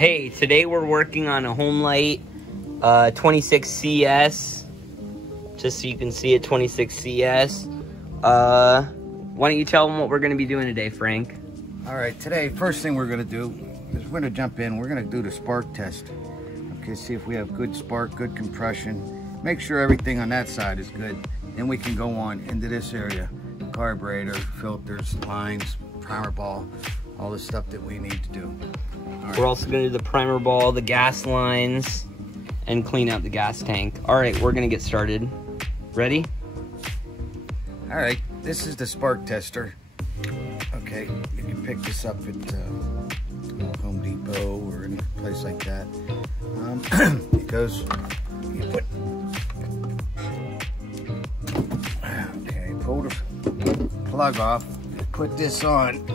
Hey, today we're working on a homelite 26CS. Just so you can see it, 26CS. Why don't you tell them what we're going to be doing today, Frank? All right, today, first thing we're going to do is we're going to jump in. We're going to do the spark test. Okay, see if we have good spark, good compression. Make sure everything on that side is good. Then we can go on into this area. Carburetor, filters, lines, primer ball, all the stuff that we need to do. Right. We're also going to do the primer ball, the gas lines, and clean out the gas tank. All right, we're going to get started. Ready? All right, this is the spark tester. Okay, you can pick this up at Home Depot or any place like that. It goes, you put, okay, pull the plug off, put this on,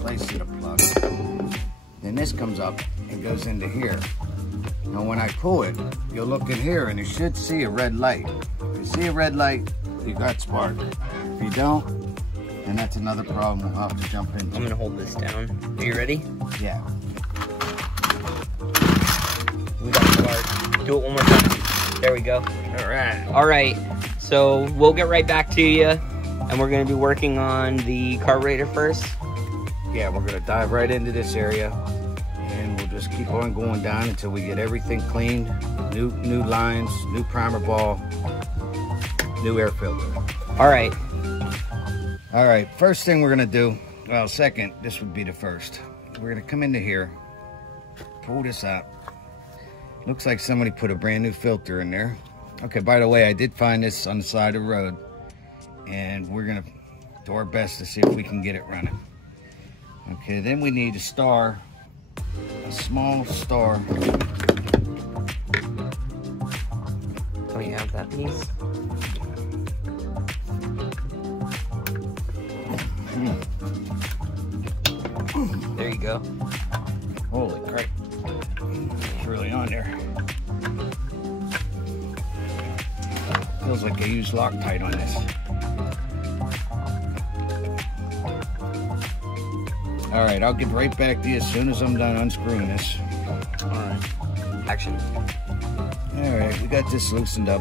place the plug. Then this comes up and goes into here. Now when I pull it, you'll look in here and you should see a red light. If you see a red light, you got spark. If you don't, then that's another problem we'll have to jump into. I'm gonna hold this down. Are you ready? Yeah. We got spark. Do it one more time. There we go. All right. All right, so we'll get right back to you, and we're gonna be working on the carburetor first. Yeah, we're gonna dive right into this area, and we'll just keep on going down until we get everything cleaned. New lines, new primer ball, new air filter. All right. All right, first thing we're gonna do, well, second, this would be the first. We're gonna come into here, pull this out. Looks like somebody put a brand new filter in there. Okay, by the way, I did find this on the side of the road, and we're gonna do our best to see if we can get it running. Okay, then we need a star, a small star. Do you have that piece? There you go. Holy crap. It's really on there. Feels like they used Loctite on this. All right, I'll get right back to you as soon as I'm done unscrewing this. All right. Action. All right, we got this loosened up.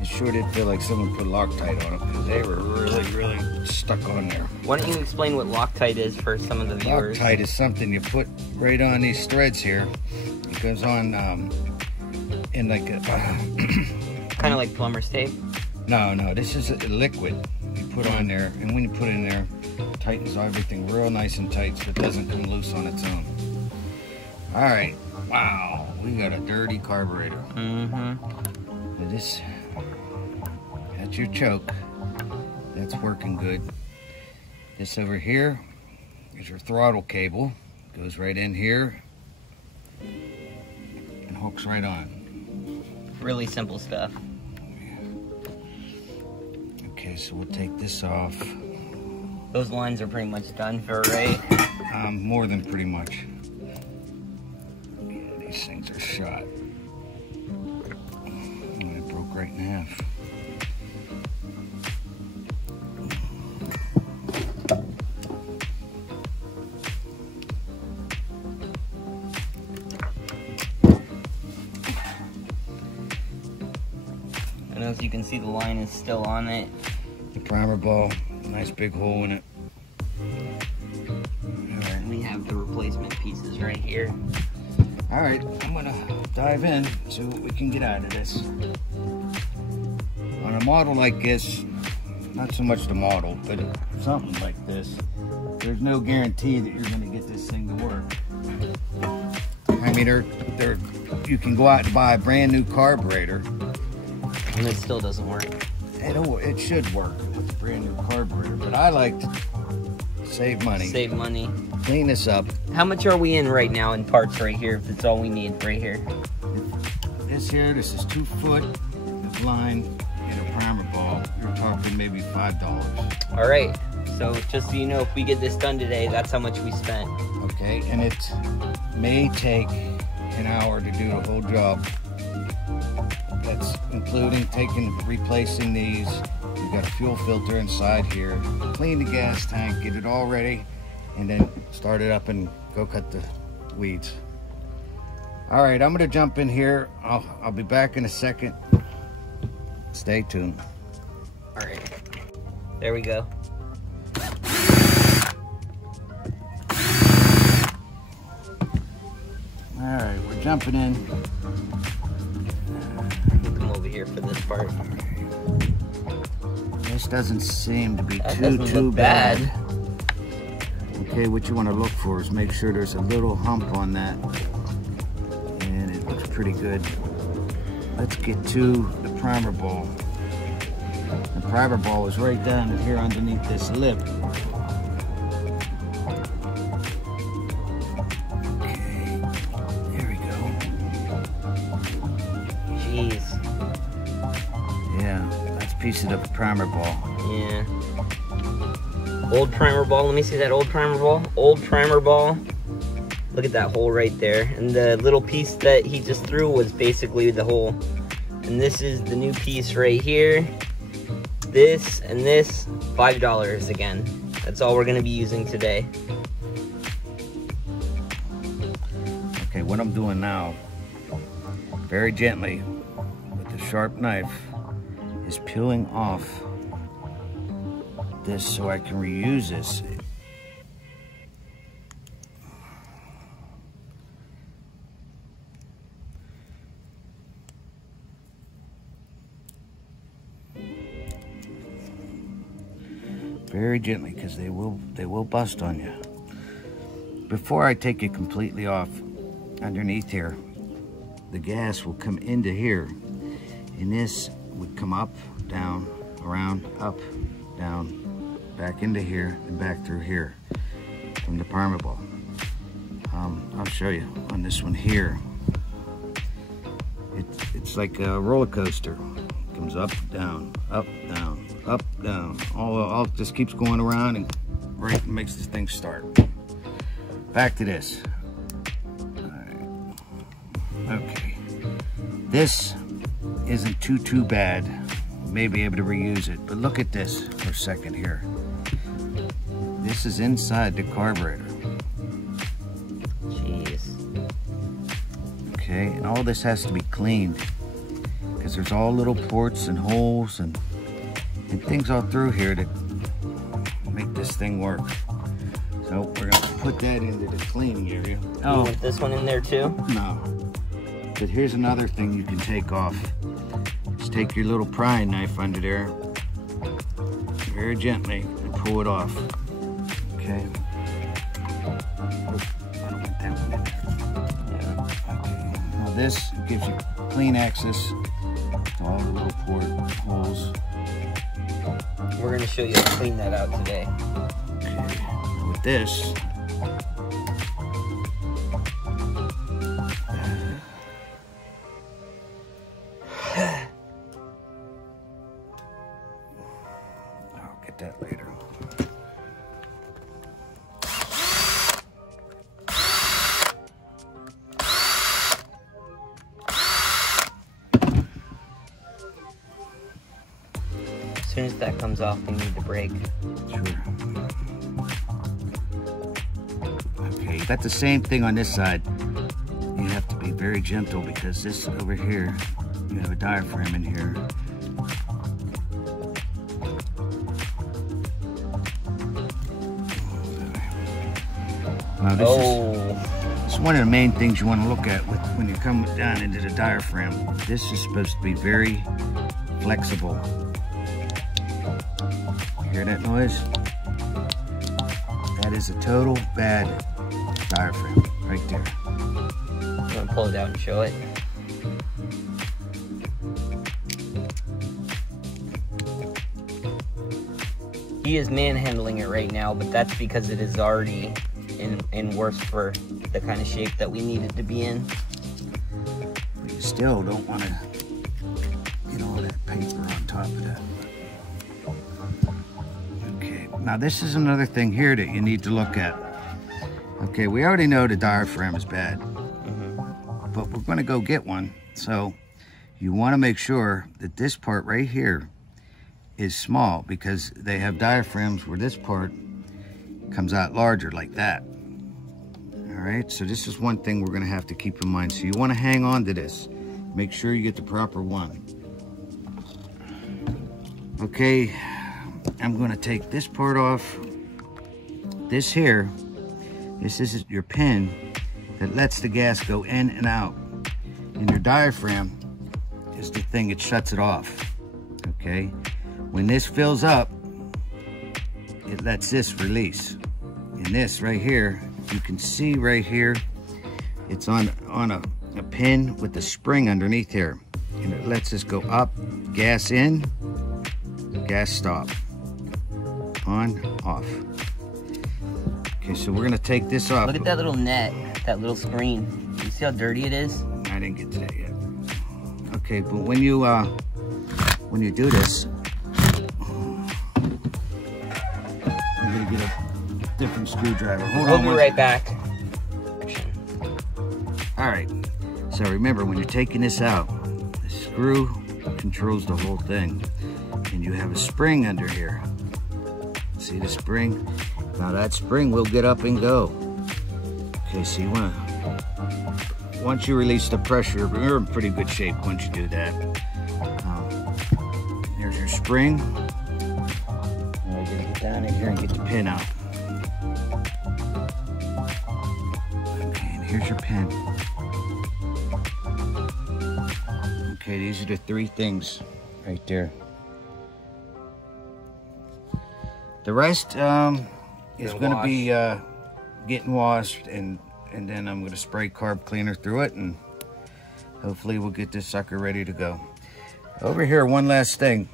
It sure did feel like someone put Loctite on it because they were really stuck on there. Why don't you explain what Loctite is for some of the viewers? Loctite is something you put right on these threads here. It goes on in like a... kind of like plumber's tape? No, this is a liquid you put on there, and when you put it in there, it tightens everything real nice and tight so it doesn't come loose on its own. All right, wow, we got a dirty carburetor. Mm-hmm. That's your choke. That's working good. This over here is your throttle cable. Goes right in here and hooks right on. Really simple stuff. Okay, so we'll take this off. Those lines are pretty much done for, right? More than pretty much. Yeah, these things are shot. Oh, it broke right in half. And as you can see, the line is still on it. The primer ball, nice big hole in it. And we have the replacement pieces right here. All right, I'm gonna dive in, see what we can get out of this. On a model like this, not so much the model, but something like this, there's no guarantee that you're gonna get this thing to work. I mean, you can go out and buy a brand new carburetor, and it still doesn't work. It should work. It's a brand new carburetor, but I like to save money. Save money. Clean this up. How much are we in right now in parts right here, if it's all we need right here? This is 2 foot of line and a primer ball. You're talking maybe $5. All right, so just so you know, if we get this done today, that's how much we spent. Okay, and it may take an hour to do the whole job. That's including replacing these. You've got a fuel filter inside here. Clean the gas tank, get it all ready, and then start it up and go cut the weeds. All right, I'm gonna jump in here. I'll be back in a second. Stay tuned. All right, there we go. All right, we're jumping in. Come over here for this part. This doesn't seem to be That too doesn't bad. look Okay, what you want to look for is make sure there's a little hump on that, and it looks pretty good. Let's get to the primer ball. The primer ball is right down here underneath this lip. Okay, there we go. Jeez. Yeah, that's a piece of the primer ball. Yeah. Old primer ball. Let me see that old primer ball. Old primer ball. Look at that hole right there. And the little piece that he just threw was basically the hole. And this is the new piece right here. This and this, $5 again. That's all we're gonna be using today. Okay, what I'm doing now, very gently, with a sharp knife, is peeling off this so I can reuse this. Very gently, because they will bust on you. Before I take it completely off, underneath here, the gas will come into here, and this would come up, down, around, up, down, back into here, and back through here from the primer ball. I'll show you on this one here. It's like a roller coaster. It comes up, down, up, down, up, down. All just keeps going around and right makes this thing start. Back to this. All right. Okay. This isn't too bad. May be able to reuse it, but look at this for a second here. This is inside the carburetor. Jeez. Okay, and all this has to be cleaned because there's all little ports and holes and things all through here to make this thing work. So we're gonna put that into the cleaning area. Oh, you want this one in there too? No. But here's another thing you can take off. Just take your little prying knife under there, very gently, and pull it off. Okay. Oh, I don't want that one in there. Yeah. Okay. Now this gives you clean access to all the little port holes. We're gonna show you how to clean that out today. Okay. Now with this, I'll get that later. As soon as that comes off, we need the brake. Sure. Okay, you got the same thing on this side. You have to be very gentle because this over here, you have a diaphragm in here. Now this is one of the main things you want to look at when you come down into the diaphragm. This is supposed to be very flexible. Hear that noise? That is a total bad diaphragm right there. I'm gonna pull it out and show it. He is manhandling it right now, but that's because it is already in worse for the kind of shape that we need it to be in. But you still don't want to get all that paper on top of that. Okay, now this is another thing here that you need to look at. Okay, we already know the diaphragm is bad, but we're going to go get one. So you want to make sure that this part right here is small because they have diaphragms where this part comes out larger like that. All right, so this is one thing we're gonna have to keep in mind. So you wanna hang on to this. Make sure you get the proper one. Okay, I'm gonna take this part off. This here, this is your pin that lets the gas go in and out. And your diaphragm is the thing that shuts it off, okay? When this fills up, it lets this release. And this right here, you can see right here, it's on a pin with the spring underneath here. And it lets this go up, gas in, gas stop, on, off. Okay, so we're gonna take this off. Look at that little net, that little screen. You see how dirty it is? I didn't get to that yet. Okay, but when you do this, I'm gonna get a different screwdriver. Hold on. We'll be right back. All right. So remember, when you're taking this out, the screw controls the whole thing, and you have a spring under here. See the spring? Now that spring will get up and go. Okay, so you wanna, once you release the pressure, you're in pretty good shape once you do that. There's your spring. Now we're gonna get down in here and get the pin out. Okay, and here's your pin. Okay, these are the three things right there. The rest is going to be getting washed, and then I'm going to spray carb cleaner through it, and hopefully we'll get this sucker ready to go. Over here, one last thing.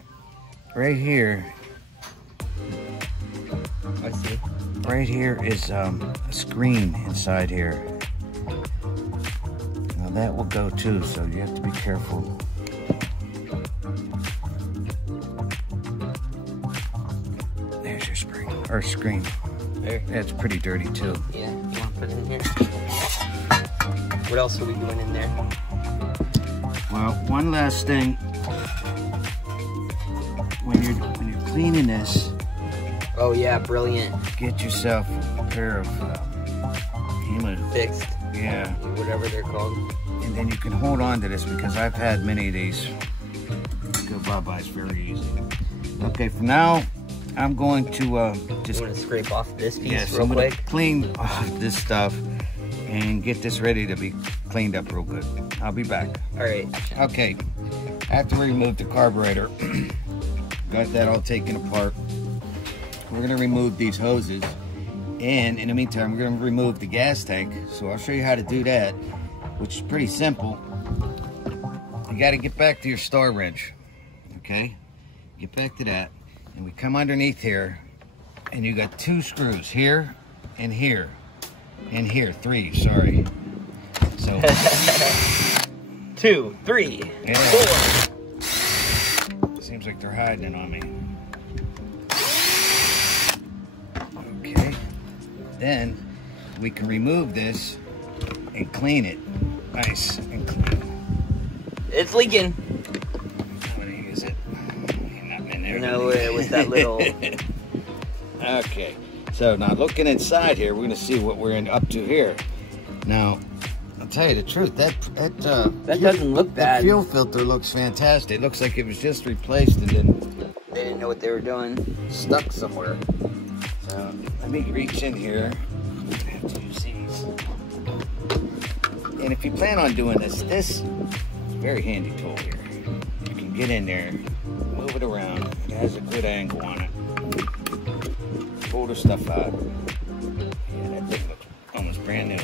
Right here. I see. Right here is a screen inside here. Now that will go too, so you have to be careful. There's your spring, or screen. There. That's pretty dirty too. Yeah, you want to put it in here? What else are we doing in there? Well, one last thing. When you're cleaning this. Oh yeah, brilliant. Get yourself a pair of fixed. Yeah. Whatever they're called. And then you can hold on to this, because I've had many of these. Go bye-byes very easy. Okay, for now, I'm going to just... You want to scrape off this piece yes, real I'm quick? Gonna clean off this stuff and get this ready to be cleaned up real good. I'll be back. All right. Okay, after we remove the carburetor, got that all taken apart. We're gonna remove these hoses, and in the meantime, we're gonna remove the gas tank. So I'll show you how to do that, which is pretty simple. You gotta get back to your star wrench, okay? Get back to that, and we come underneath here, and you got two screws, here and here, and here, three, sorry. So, 2, 3, yeah. 4. Seems like they're hiding it on me. Okay, then we can remove this and clean it nice and clean. It's leaking. I'm gonna use it. Not in there. No, it was that little. Okay, so now looking inside here, we're gonna see what we're up to here. Now, I'll tell you the truth, that doesn't look bad. The fuel filter looks fantastic. It looks like it was just replaced and then They didn't know what they were doing. stuck somewhere. So let me reach in here. I have to use these. And if you plan on doing this is a very handy tool here. You can get in there, move it around. It has a good angle on it. Pull the stuff out. Yeah, that thing looks almost brand new.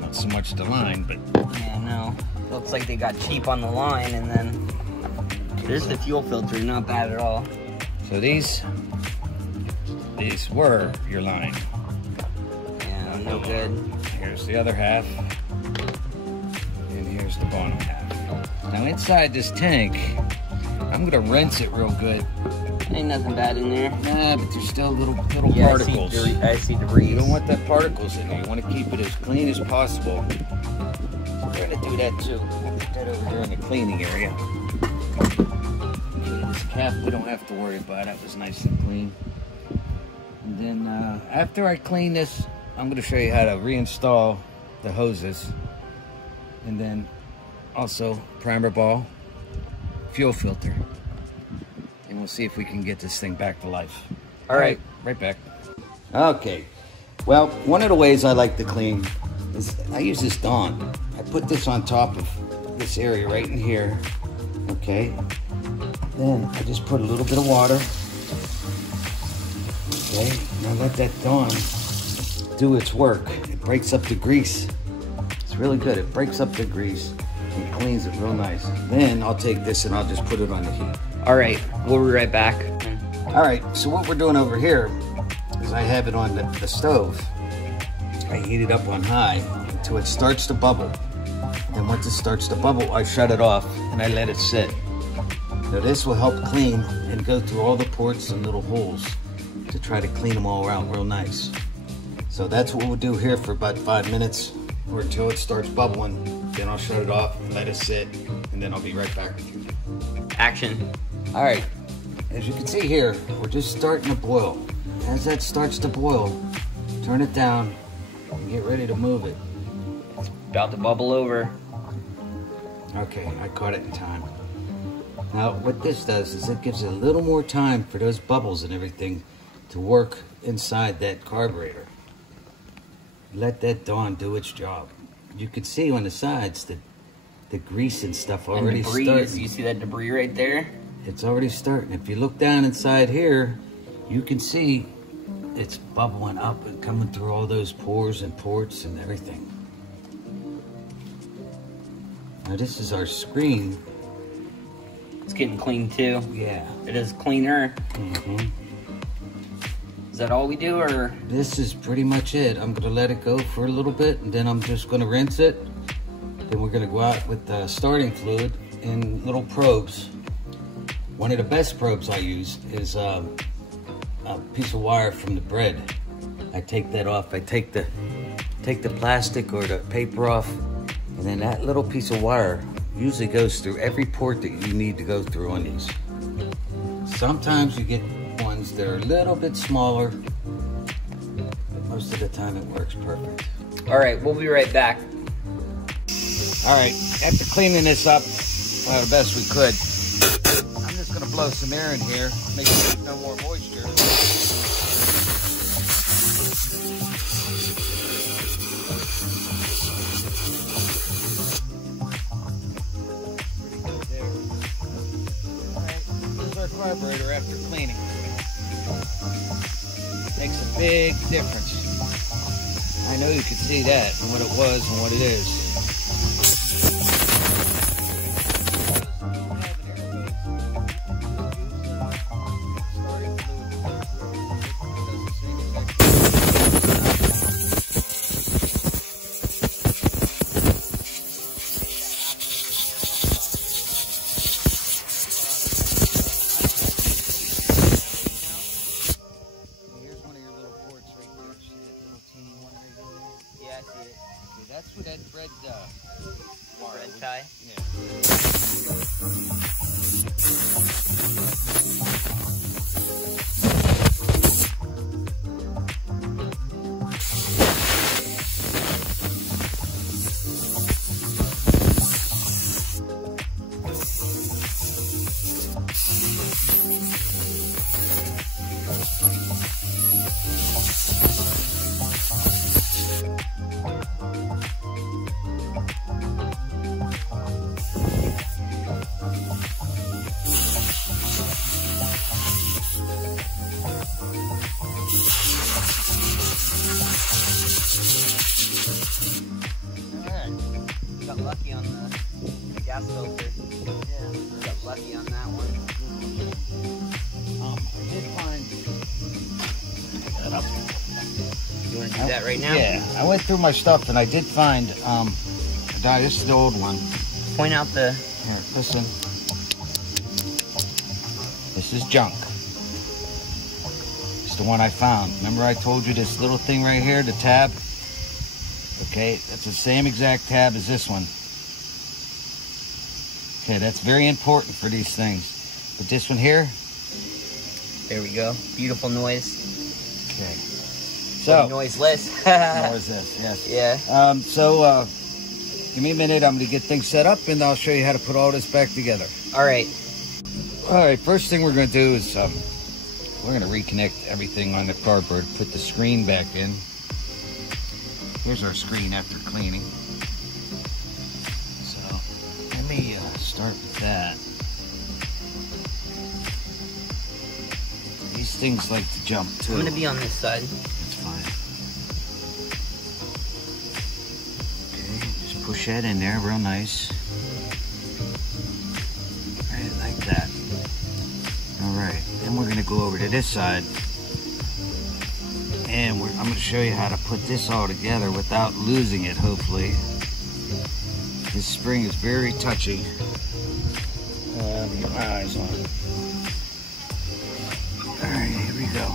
Not so much the line, but Yeah, no. Looks like they got cheap on the line, and then there's the fuel filter. Not bad at all. so these were your line. Yeah, no good. Here's the other half, and here's the bottom half. Now inside this tank, I'm gonna rinse it real good. Ain't nothing bad in there. Nah, but there's still little Yeah, particles. I see debris. You don't want that particles in there. You want to keep it as clean as possible. So we're gonna do that too. We'll put that over here in the cleaning area. Okay, this cap we don't have to worry about. That was nice and clean. And then after I clean this I'm gonna show you how to reinstall the hoses, and then also primer ball, fuel filter, and we'll see if we can get this thing back to life. All right, right back. Okay, well, one of the ways I like to clean is I use this Dawn. I put this on top of this area right in here, okay? Then I just put a little bit of water, okay? Now let that Dawn do its work. It breaks up the grease. It's really good. It breaks up the grease and cleans it real nice. Then I'll take this and I'll just put it on the heat. All right, we'll be right back. All right, so what we're doing over here is I have it on the stove. I heat it up on high until it starts to bubble. Then once it starts to bubble, I shut it off and I let it sit. Now this will help clean and go through all the ports and little holes to try to clean them all out real nice. So that's what we'll do here for about 5 minutes or until it starts bubbling. Then I'll shut it off and let it sit, and then I'll be right back with you. Action. All right, as you can see here, we're just starting to boil. As that starts to boil, turn it down and get ready to move it. It's about to bubble over. Okay, I caught it in time. Now, what this does is it gives it a little more time for those bubbles and everything to work inside that carburetor. Let that Dawn do its job. You can see on the sides that the grease and stuff already starting. You see that debris right there? It's already starting. If you look down inside here, you can see it's bubbling up and coming through all those pores and ports and everything. Now this is our screen. It's getting clean too. Yeah. It is cleaner. Mm-hmm. Is that all we do, or? This is pretty much it. I'm gonna let it go for a little bit, and then I'm just gonna rinse it. Then we're gonna go out with the starting fluid in little probes. One of the best probes I use is a piece of wire from the bread. I take that off. I take the plastic or the paper off, and then that little piece of wire usually goes through every port that you need to go through on these. Sometimes you get ones that are a little bit smaller, but most of the time it works perfect. All right, we'll be right back. All right, after cleaning this up, well, the best we could, I'm just gonna blow some air in here, make sure there's no more moisture. This is our carburetor after cleaning. Makes a big difference. I know you can see that and what it was and what it is. That's what that bread tie? Yeah. Got lucky on the gas filter. Yeah, got lucky on that one. I did find. That up. You want to do that right now? Yeah, I went through my stuff and I did find. This is the old one. Point out the. Here, listen. This is junk. It's the one I found. Remember I told you this little thing right here, the tab? Okay, that's the same exact tab as this one. Okay, that's very important for these things. But this one here. There we go. Beautiful noise. Okay. So noiseless. noiseless, yes. Yeah. Give me a minute. I'm going to get things set up, and I'll show you how to put all this back together. All right. All right. First thing we're going to do is we're going to reconnect everything on the carburetor. Put the screen back in. Here's our screen after cleaning. So let me start with that. These things like to jump too. I'm gonna be on this side. That's fine. Okay, just push that in there real nice. Right, like that. Alright, then we're gonna go over to this side. And I'm going to show you how to put this all together without losing it, hopefully. This spring is very touchy. Get my eyes on it. Alright, here we go.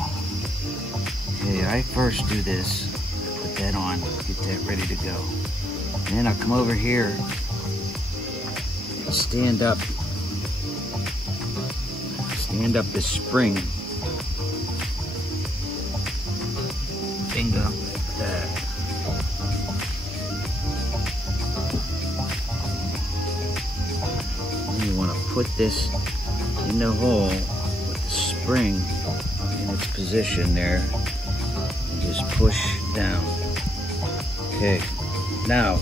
Okay, I first do this. Put that on, get that ready to go. Then I'll come over here and stand up. Stand up this spring. Bingo. Like that. And you want to put this in the hole with the spring in its position there. And just push down. Okay. Now,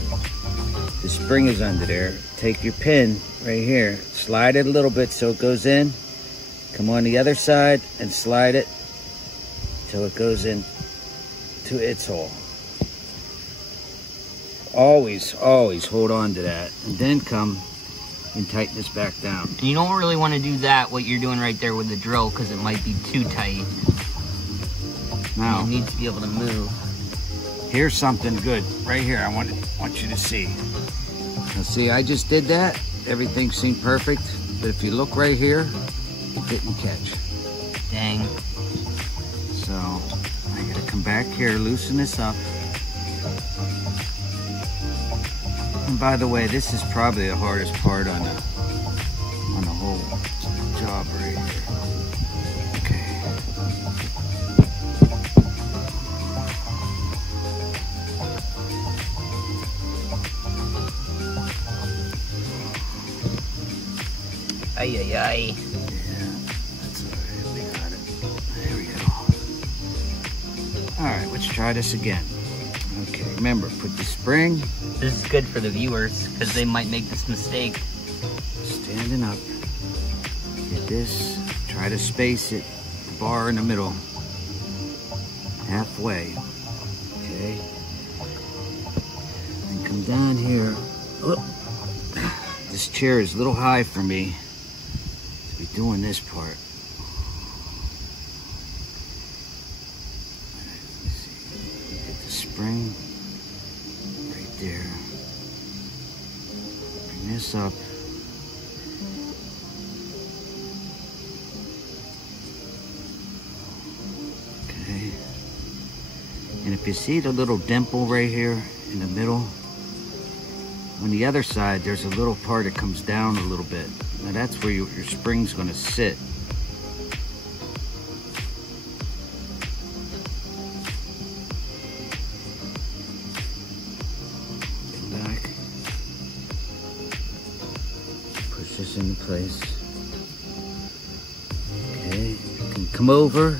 the spring is under there. Take your pin right here. Slide it a little bit so it goes in. Come on the other side and slide it till it goes in to its hole. Always hold on to that, and then come and tighten this back down. And you don't really want to do that, what you're doing right there with the drill, because it might be too tight. Now, it needs to be able to move. Here's something good right here. I want you to see. Now see, I just did that. Everything seemed perfect, but if you look right here, it didn't catch. Dang. So I gotta come back here, loosen this up. And by the way, this is probably the hardest part on the whole job right here. Okay. Ay, ay, ay. Alright, let's try this again. Okay, remember, put the spring. This is good for the viewers, because they might make this mistake. Standing up. Get this. Try to space it. The bar in the middle. Halfway. Okay. And come down here. Oh. This chair is a little high for me to be doing this part. Spring right there. Bring this up. Okay. And if you see the little dimple right here in the middle, on the other side there's a little part that comes down a little bit. Now that's where your spring's going to sit. This into place. Okay, you can come over,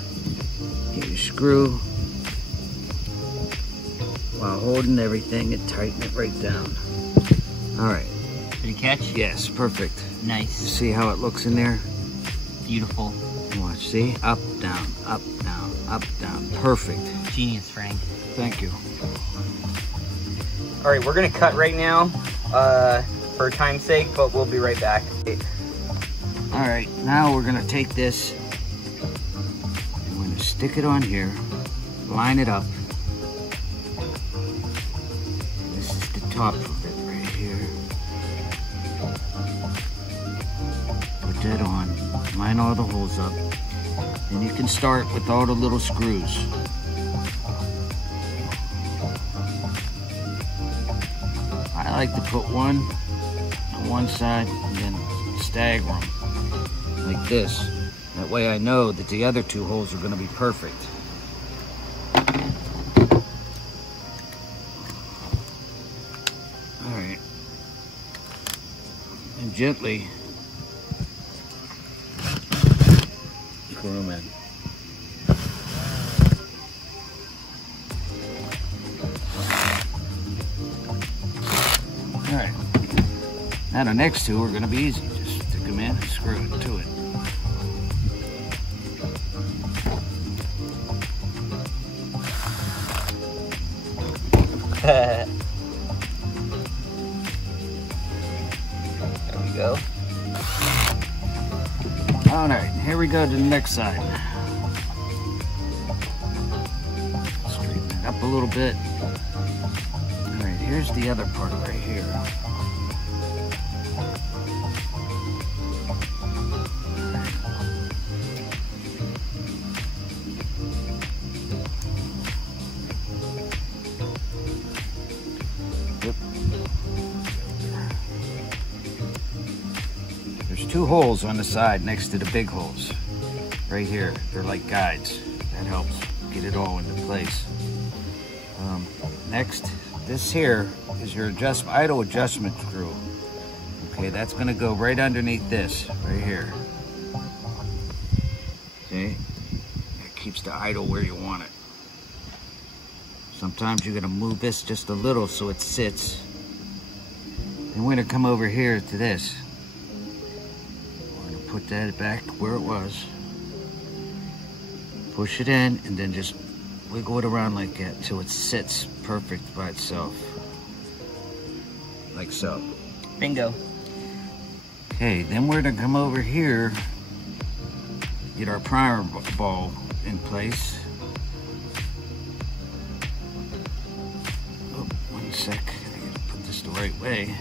get your screw while holding everything and tighten it right down. Alright. Did you catch? Yes, perfect. Nice. See how it looks in there? Beautiful. Watch, see? Up, down, up, down, up, down. Perfect. Genius, Frank. Thank you. Alright, we're gonna cut right now. For time's sake, but we'll be right back. All right, now we're gonna take this and we're gonna stick it on here, line it up. And this is the top of it right here. Put that on, line all the holes up. And you can start with all the little screws. I like to put one on one side and then stagger them like this. That way I know that the other two holes are going to be perfect. gently screw them in. All right. Now the next two are going to be easy. Just stick them in and screw it to it. There we go. All right, here we go to the next side. Straighten it up a little bit. All right, here's the other part right here. There's two holes on the side next to the big holes. Right here, they're like guides. That helps get it all into place. Next, this here is your idle adjustment screw. Okay, that's gonna go right underneath this, right here. See? It keeps the idle where you want it. Sometimes you're gonna move this just a little so it sits. And we're gonna come over here to this. We're gonna put that back where it was. Push it in and then just wiggle it around like that till it sits perfect by itself. Like so. Bingo. Okay, then we're gonna come over here, get our primer ball in place. Oh, 1 sec, I gotta put this the right way.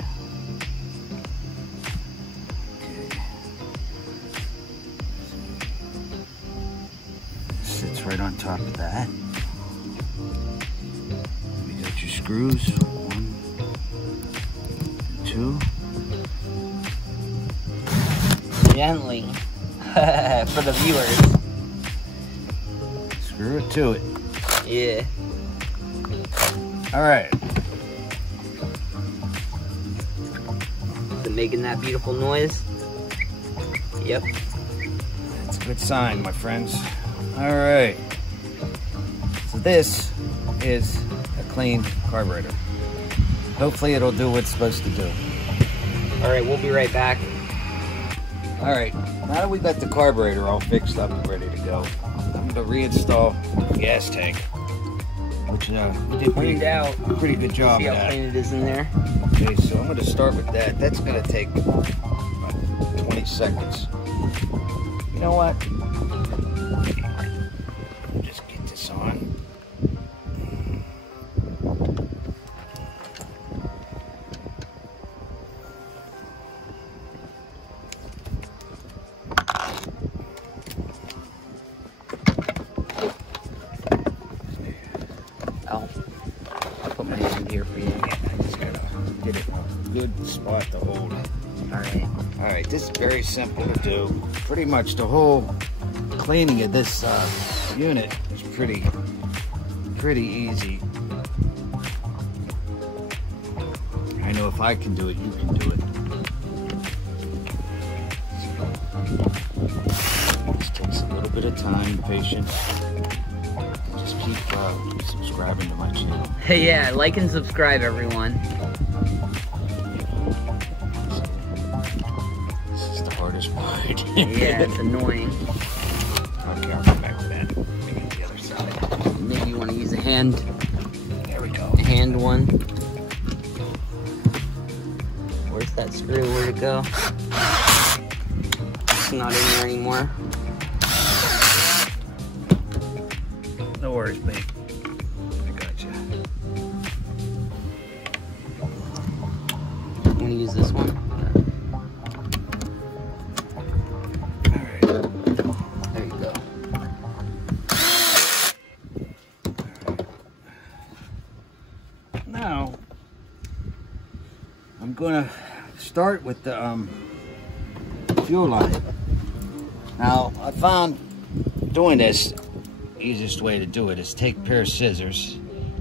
Okay. Sits right on top of that. We got your screws, 1 and 2. Gently. For the viewers. Screw it to it. Yeah. All right. Is it making that beautiful noise? Yep. That's a good sign, my friends. All right. So this is a clean carburetor. Hopefully it'll do what it's supposed to do. All right, we'll be right back. All right, now that we got the carburetor all fixed up and ready to go, I'm gonna reinstall the gas tank, which we did pretty good job See of how that. clean it is in there? Okay, so I'm gonna start with that. That's gonna take about 20 seconds. You know what? Just get this on. I'll put my hand here for you. I just gotta get it in a good spot to hold. All right, this is very simple to do. Pretty much the whole cleaning of this unit is pretty easy. I know if I can do it, you can do it. This takes a little bit of time, patience. Just keep subscribing to my channel. Hey, yeah, like and subscribe, everyone. This is the hardest part. Yeah, it's annoying. Okay, I'll come back to that. Maybe the other side. Maybe you want to use a hand. There we go. A hand one. Where's that screw? Where'd it go? It's not in there anymore. No worries, babe. I got you. I'm gonna use this one. All right. There you go. Now, I'm gonna start with the fuel line. Now, I found doing this, easiest way to do it is take a pair of scissors,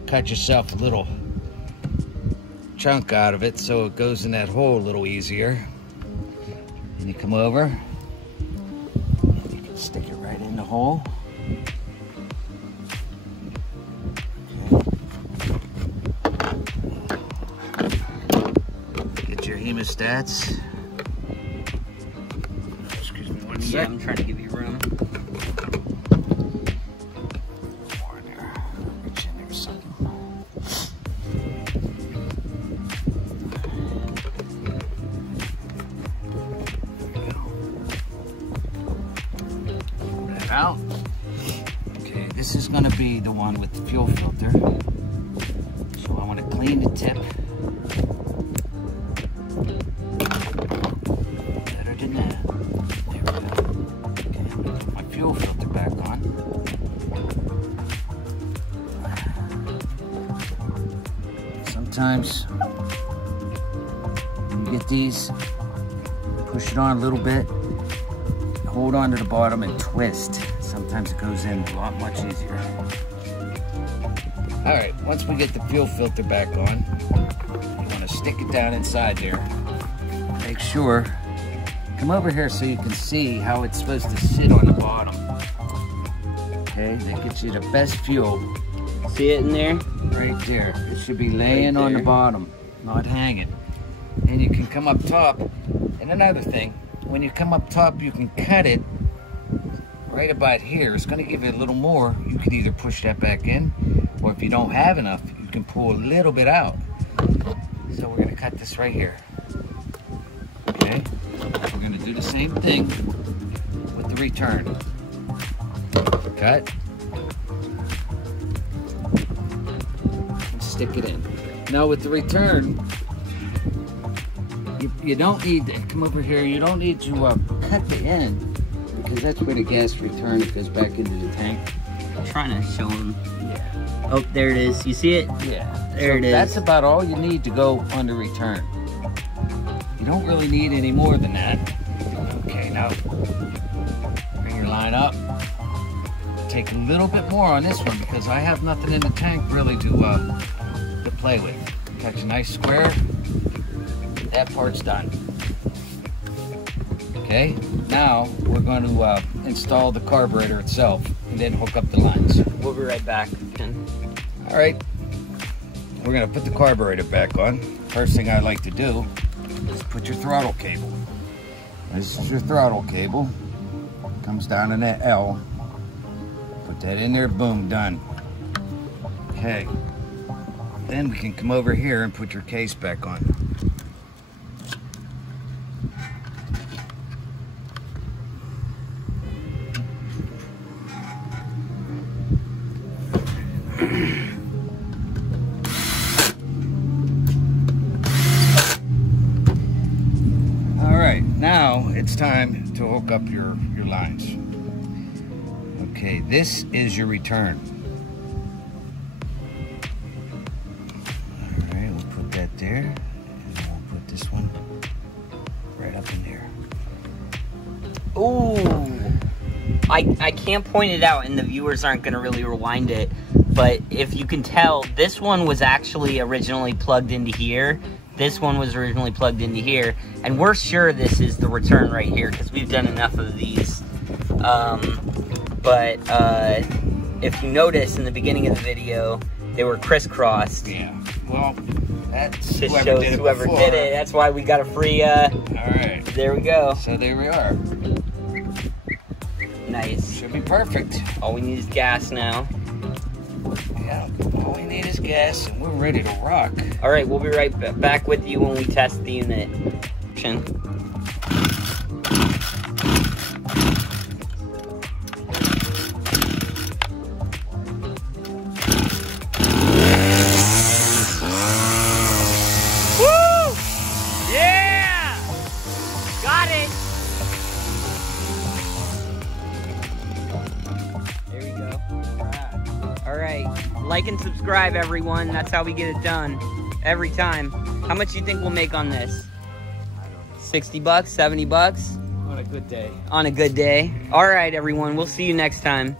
cut yourself a little chunk out of it so it goes in that hole a little easier. you come over, you can stick it right in the hole. Okay. Get your hemostats. Excuse me one Yeah, sec. I'm trying to give you room. More in there. Reach in there, son. Out. Okay, this is going to be the one with the fuel filter. So I want to clean the tip. Better than that. There we go. Okay, I'm going to put my fuel filter back on. Sometimes when you get these, push it on a little bit. Hold on to the bottom and twist. Sometimes it goes in a lot much easier. All right, once we get the fuel filter back on, you want to stick it down inside there. Make sure, come over here so you can see how it's supposed to sit on the bottom. Okay, that gets you the best fuel. See it in there? Right there. It should be laying on the bottom, not hanging. And you can come up top. And another thing, when you come up top, you can cut it right about here. It's going to give you a little more. You can either push that back in, or if you don't have enough, you can pull a little bit out. So we're going to cut this right here. Okay? We're going to do the same thing with the return. Cut. And stick it in. Now with the return, you don't need to come over here. You don't need to cut the end, because that's where the gas return goes back into the tank. I'm trying to show them. Yeah. Oh, there it is. You see it? Yeah. There it is. That's about all you need to go on the return. You don't really need any more than that. Okay, now bring your line up. Take a little bit more on this one because I have nothing in the tank really to play with. Catch a nice square. That part's done. Okay, now we're going to install the carburetor itself and then hook up the lines. We'll be right back, Ken. All right, we're going to put the carburetor back on. First thing I like to do is put your throttle cable. This is your throttle cable. Comes down in that L. Put that in there, boom, done. Okay, then we can come over here and put your case back on. Alright, now it's time to hook up your lines. Okay, this is your return. Alright, we'll put that there. And we'll put this one right up in there. Ooh. I can't point it out and the viewers aren't going to really rewind it, but if you can tell, this one was actually originally plugged into here. This one was originally plugged into here, and we're sure this is the return right here because we've done enough of these. But if you notice in the beginning of the video, they were crisscrossed. Yeah, well, that's Just shows whoever did it. That's why we got a free, Alright. There we go. So there we are. Nice. Should be perfect. All we need is gas now. Yeah, all we need is gas and we're ready to rock. All right, we'll be right back with you when we test the unit. Woo! Yeah! Got it! There we go. All right, like and subscribe, everyone. That's how we get it done every time. How much do you think we'll make on this? 60 bucks, 70 bucks? On a good day. On a good day. All right, everyone. We'll see you next time.